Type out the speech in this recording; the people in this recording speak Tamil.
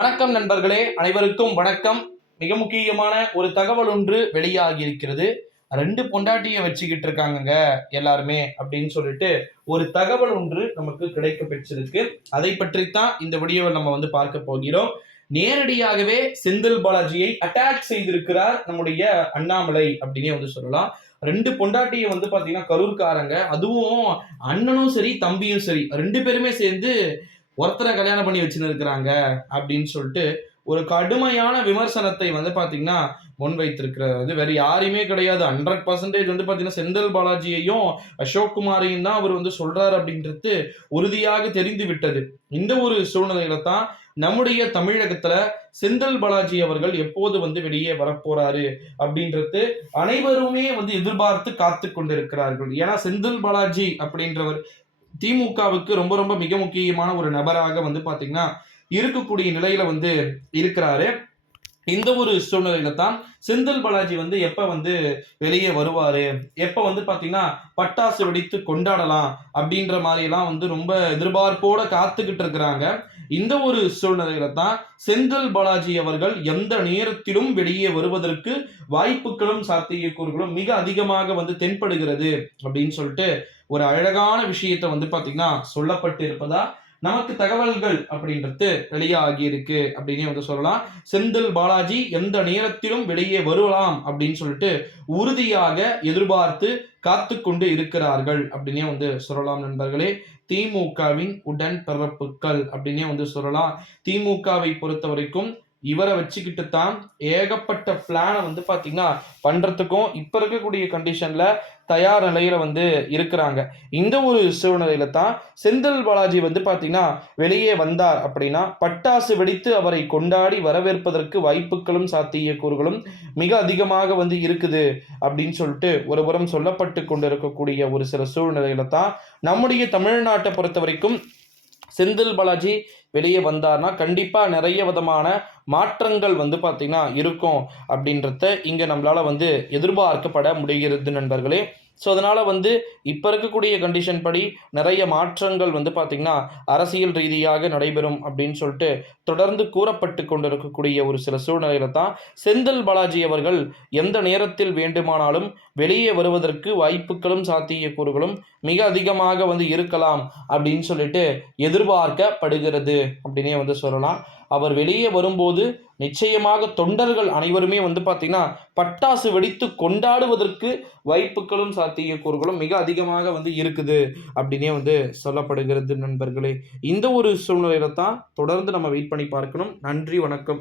வணக்கம் நண்பர்களே, அனைவருக்கும் வணக்கம். மிக முக்கியமான ஒரு தகவல் ஒன்று வெளியாகி இருக்கிறது. 2 பொண்டாட்டிய வச்சுக்கிட்டு இருக்காங்கங்க எல்லாருமே அப்படின்னு சொல்லிட்டு ஒரு தகவல் ஒன்று நமக்கு கிடைக்க பெற்றிருக்கு. அதை பற்றித்தான் இந்த வீடியோவை நம்ம பார்க்க போகிறோம். நேரடியாகவே செந்தில் பாலாஜியை அட்டாக் செய்திருக்கிறார் நம்முடைய அண்ணாமலை அப்படின்னே சொல்லலாம். 2 பொண்டாட்டிய பாத்தீங்கன்னா கரூர்காரங்க, அதுவும் அண்ணனும் சரி தம்பியும் சரி 2 பேருமே சேர்ந்து ஒருத்தரை கல்யாணம் பண்ணி வச்சுன்னு இருக்கிறாங்க அப்படின்னு சொல்லிட்டு ஒரு கடுமையான விமர்சனத்தை பாத்தீங்கன்னா முன்வைத்திருக்கிறார். அது வேற யாரையுமே கிடையாது. 100% பாத்தீங்கன்னா செந்தில் பாலாஜியையும் அசோக் குமாரையும் தான் அவர் சொல்றாரு அப்படின்றது உறுதியாக தெரிந்து விட்டது. இந்த ஒரு சூழ்நிலையில தான் நம்முடைய தமிழகத்துல செந்தில் பாலாஜி அவர்கள் எப்போது வெளியே வரப்போறாரு அப்படின்றது அனைவருமே எதிர்பார்த்து காத்து கொண்டிருக்கிறார்கள். ஏன்னா செந்தில் பாலாஜி அப்படின்றவர் திமுகவுக்கு ரொம்ப ரொம்ப மிக முக்கியமான ஒரு நபராக பாத்தீங்கன்னா இருக்கக்கூடிய நிலையில இருக்கிறாரு. இந்த ஒரு சூழ்நிலையில தான் செந்தில் பாலாஜி எப்ப வெளியே வருவாரு, எப்ப பாத்தீங்கன்னா பட்டாசு வெடித்து கொண்டாடலாம் அப்படின்ற மாதிரி எல்லாம் ரொம்ப எதிர்பார்ப்போட காத்துக்கிட்டு இருக்கிறாங்க. இந்த ஒரு சூழ்நிலையில தான் செந்தில் பாலாஜி அவர்கள் எந்த நேரத்திலும் வெளியே வருவதற்கு வாய்ப்புகளும் சாத்தியக்கூறுகளும் மிக அதிகமாக தென்படுகிறது அப்படின்னு சொல்லிட்டு ஒரு அழகான விஷயத்தை பாத்தீங்கன்னா சொல்லப்பட்டு இருப்பதா நமக்கு தகவல்கள் அப்படின்றது வெளியாகி இருக்கு அப்படின்னு சொல்லலாம். செந்தில் பாலாஜி எந்த நேரத்திலும் வெளியே வரலாம் அப்படின்னு சொல்லிட்டு உறுதியாக எதிர்பார்த்து காத்து கொண்டு இருக்கிறார்கள் அப்படின்னே சொல்லலாம் நண்பர்களே. திமுகவின் உடன்பிறப்புகள் அப்படின்னே சொல்லலாம். திமுகவை பொறுத்த வரைக்கும் இவரை வச்சுக்கிட்டு தான் ஏகப்பட்ட பிளானை பாத்தீங்கன்னா பண்றதுக்கும் இப்ப இருக்கக்கூடிய கண்டிஷன்ல தயார் நிலையில இருக்கிறாங்க. இந்த ஒரு சூழ்நிலையில தான் செந்தில் பாலாஜி பாத்தீங்கன்னா வெளியே வந்தார் அப்படின்னா பட்டாசு வெடித்து அவரை கொண்டாடி வரவேற்பதற்கு வாய்ப்புகளும் சாத்தியக்கூறுகளும் மிக அதிகமாக இருக்குது அப்படின்னு சொல்லிட்டு ஒரு புறம் சொல்லப்பட்டு கொண்டிருக்கக்கூடிய ஒரு சில சூழ்நிலையில தான் நம்முடைய தமிழ்நாட்டை பொறுத்த வரைக்கும் செந்தில் பாலாஜி வெளியே வந்தார்னா கண்டிப்பா நிறைய விதமான மாற்றங்கள் பாத்தீங்கன்னா இருக்கும் அப்படின்றத இங்க நம்மளால எதிர்பார்க்கப்பட முடிகிறது நண்பர்களே. ஸோ அதனால இப்போ இருக்கக்கூடிய கண்டிஷன் படி நிறைய மாற்றங்கள் பார்த்தீங்கன்னா அரசியல் ரீதியாக நடைபெறும் அப்படின்னு சொல்லிட்டு தொடர்ந்து கூறப்பட்டு கொண்டிருக்கக்கூடிய ஒரு சில சூழ்நிலையில தான் செந்தில் பாலாஜி அவர்கள் எந்த நேரத்தில் வேண்டுமானாலும் வெளியே வருவதற்கு வாய்ப்புகளும் சாத்தியக்கூறுகளும் மிக அதிகமாக இருக்கலாம் அப்படின்னு சொல்லிட்டு எதிர்பார்க்கப்படுகிறது அப்படின்னே சொல்லலாம். அவர் வெளியே வரும்போது நிச்சயமாக தொண்டர்கள் அனைவருமே பார்த்தீங்கன்னா பட்டாசு வெடித்து கொண்டாடுவதற்கு வாய்ப்புகளும் சாத்தியக்கூறுகளும் மிக அதிகமாக இருக்குது அப்படின்னே சொல்லப்படுகிறது நண்பர்களே. இந்த ஒரு சூழ்நிலையில தான் தொடர்ந்து நம்ம வெயிட் பண்ணி பார்க்கணும். நன்றி, வணக்கம்.